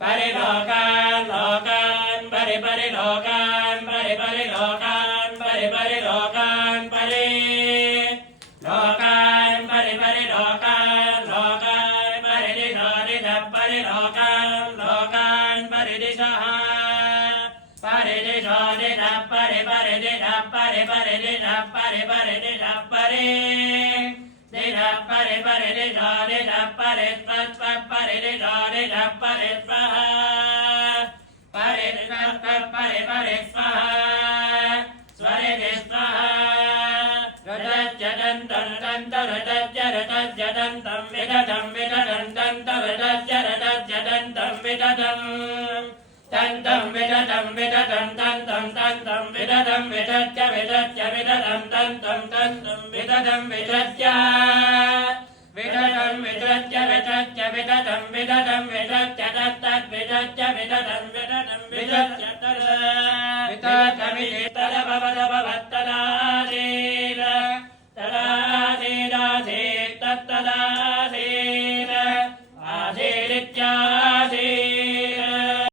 परिलोकान् लोकान् परिलोकान् परिलोकान् परिलोकान् परि लोकान् परिलोकान् लोकान् परिदिशः परिलोकान् लोकान् परिदिशः परिदिशः दिशः परिदिशः परिदिशः परिदिशः परि दिशः परिदिशः दिशः परिस्वः परिदिशः दिशः परिस्वः परिस्वः परिस्वः स्वरिदिस्वः रजज्जदन्तं रजज्जदन्तं विदधं विदधं रजज्जदन्तं विदधं तन्तं विदधं विदधं तन्तं विदधं विदच्च विदच्च विदधं तन्तं विदधं विदच्च विदधं विदच्च विदच्च विदधं विदधं विदच्च तत्तद् विदच्च विदधं विदधं विदच्च